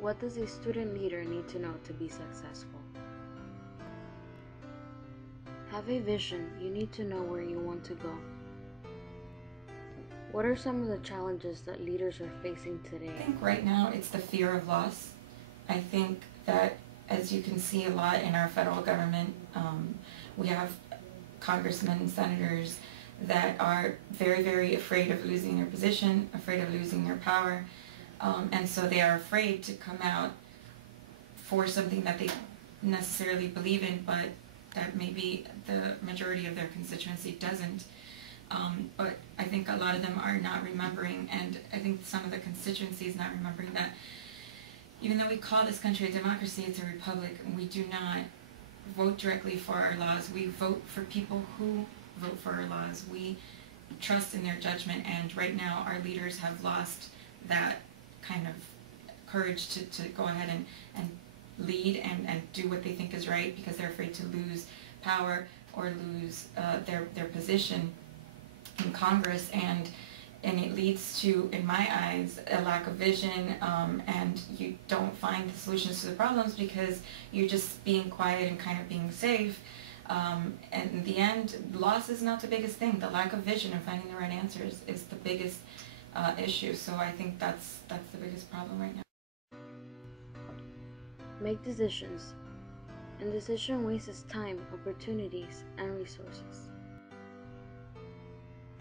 What does a student leader need to know to be successful? Have a vision. You need to know where you want to go. What are some of the challenges that leaders are facing today? I think right now it's the fear of loss. I think that, as you can see a lot in our federal government, we have congressmen and senators that are very, very afraid of losing their position, afraid of losing their power, and so they are afraid to come out for something that they necessarily believe in, but that maybe the majority of their constituency doesn't. But I think a lot of them are not remembering, and I think some of the constituencies not remembering that even though we call this country a democracy, it's a republic, and we do not vote directly for our laws. We vote for people who vote for our laws. We trust in their judgment, and right now our leaders have lost that kind of courage to go ahead and lead and do what they think is right because they're afraid to lose power or lose their position in Congress, and it leads to, in my eyes, a lack of vision, and you don't find the solutions to the problems because you're just being quiet and kind of being safe. And in the end, loss is not the biggest thing. The lack of vision and finding the right answers is the biggest issue. So I think that's the biggest problem right now. Make decisions. Indecision wastes time, opportunities, and resources.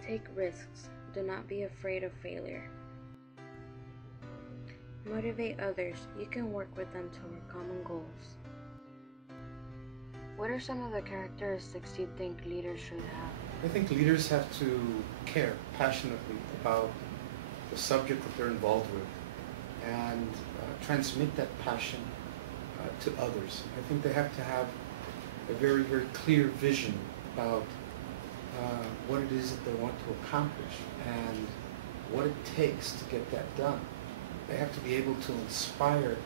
Take risks. Do not be afraid of failure. Motivate others. You can work with them toward common goals. What are some of the characteristics you think leaders should have? I think leaders have to care passionately about the subject that they're involved with and transmit that passion to others. I think they have to have a very, very clear vision about what it is that they want to accomplish and what it takes to get that done. They have to be able to inspire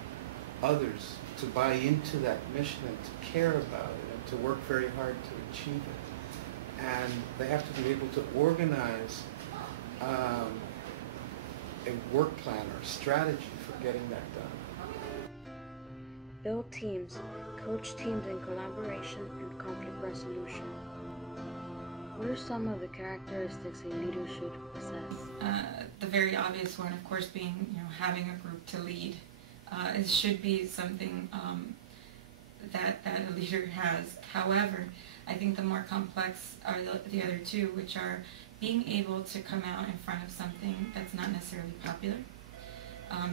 others to buy into that mission and to care about it and to work very hard to achieve it. And they have to be able to organize a work plan or strategy for getting that done. Build teams. Coach teams in collaboration and conflict resolution. What are some of the characteristics a leader should possess? The very obvious one, of course, being having a group to lead. It should be something that a leader has. However, I think the more complex are the other two, which are being able to come out in front of something that's not necessarily popular.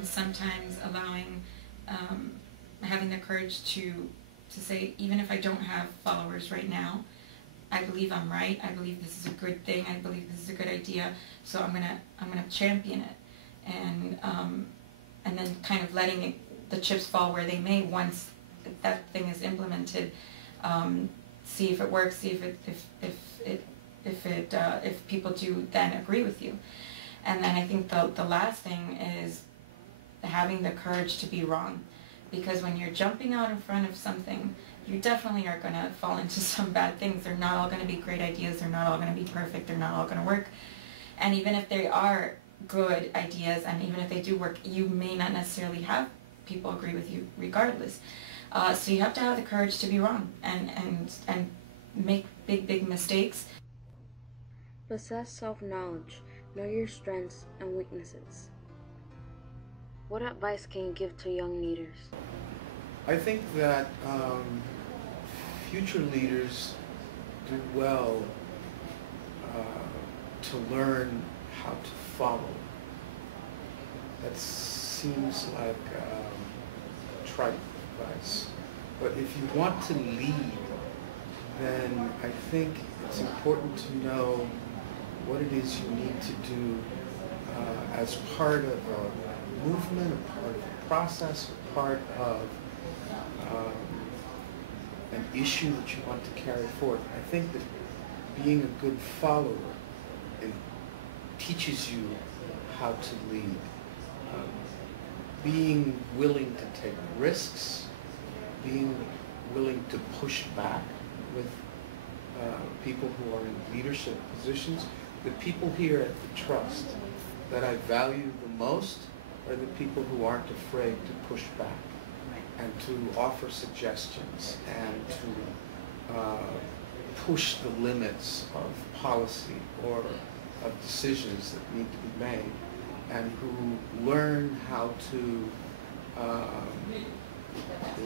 Sometimes allowing, having the courage to say, even if I don't have followers right now, I believe I'm right. I believe this is a good thing. I believe this is a good idea. So I'm gonna champion it, and then kind of letting the chips fall where they may once that thing is implemented. See if it works. See if people do then agree with you. And then I think the last thing is having the courage to be wrong, because when you're jumping out in front of something, you definitely are going to fall into some bad things. They're not all going to be great ideas. They're not all going to be perfect. They're not all going to work. And even if they are good ideas, and even if they do work, you may not necessarily have people agree with you regardless. So you have to have the courage to be wrong and make big mistakes. Possess self-knowledge. Know your strengths and weaknesses. What advice can you give to young leaders? I think that future leaders do well to learn how to follow. That seems like trite advice, but if you want to lead, then I think it's important to know what it is you need to do as part of a movement, a part of a process, a part of an issue that you want to carry forth. I think that being a good follower teaches you how to lead. Being willing to take risks, being willing to push back with people who are in leadership positions. The people here at the Trust that I value the most are the people who aren't afraid to push back and to offer suggestions and to push the limits of policy or of decisions that need to be made, and who learn how to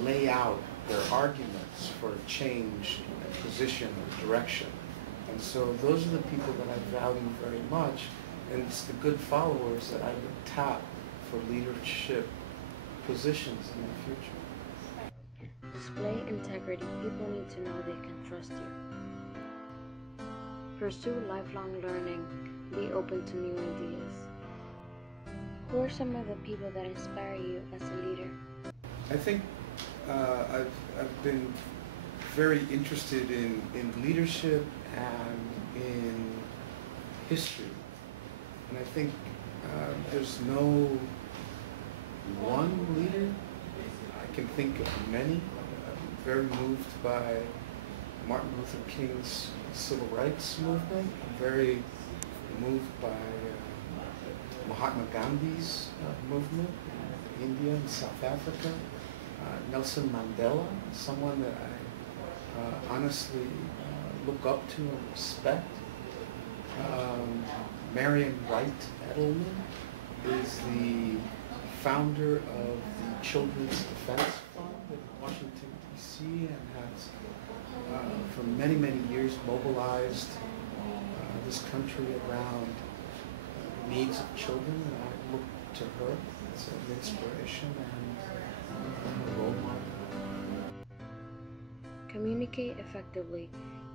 lay out their arguments for a change in position or direction. And so those are the people that I value very much, and it's the good followers that I would tap for leadership positions in the future. Display integrity. People need to know they can trust you. Pursue lifelong learning. Be open to new ideas. Who are some of the people that inspire you as a leader? I think I've been very interested in leadership and in history. And I think there's no one leader. I can think of many. I'm very moved by Martin Luther King's civil rights movement. I'm very moved by Mahatma Gandhi's movement in India and South Africa. Nelson Mandela, someone that I honestly look up to and respect. Marian Wright Edelman is the founder of the Children's Defense Fund in Washington, D.C., and has for many, many years mobilized this country around the needs of children, and I look to her as an inspiration and a role model. Communicate effectively.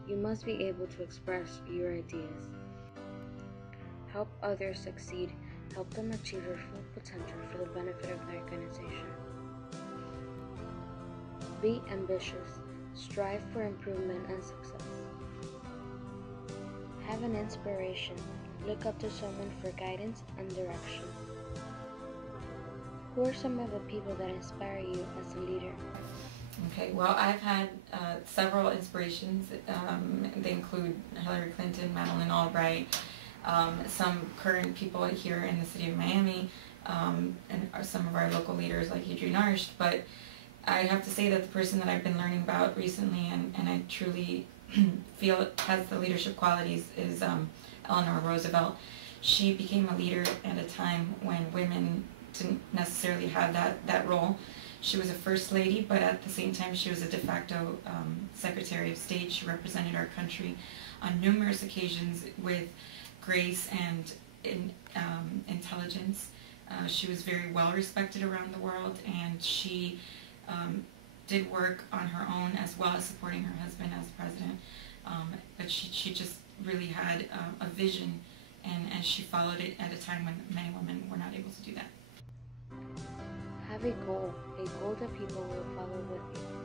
You must be able to express your ideas. Help others succeed. Help them achieve their full potential for the benefit of the organization. Be ambitious. Strive for improvement and success. Have an inspiration. Look up to someone for guidance and direction. Who are some of the people that inspire you as a leader? Okay, well, I've had several inspirations. They include Hillary Clinton, Madeleine Albright, some current people here in the city of Miami, and some of our local leaders like Adrian Arsht. But I have to say that the person that I've been learning about recently and I truly feel has the leadership qualities is Eleanor Roosevelt. She became a leader at a time when women didn't necessarily have that role. She was a first lady, but at the same time she was a de facto Secretary of State. She represented our country on numerous occasions with grace and intelligence. She was very well respected around the world, and she did work on her own as well as supporting her husband as president. But she just really had a vision, and she followed it at a time when many women were not able to do that. Have a goal that people will follow with you.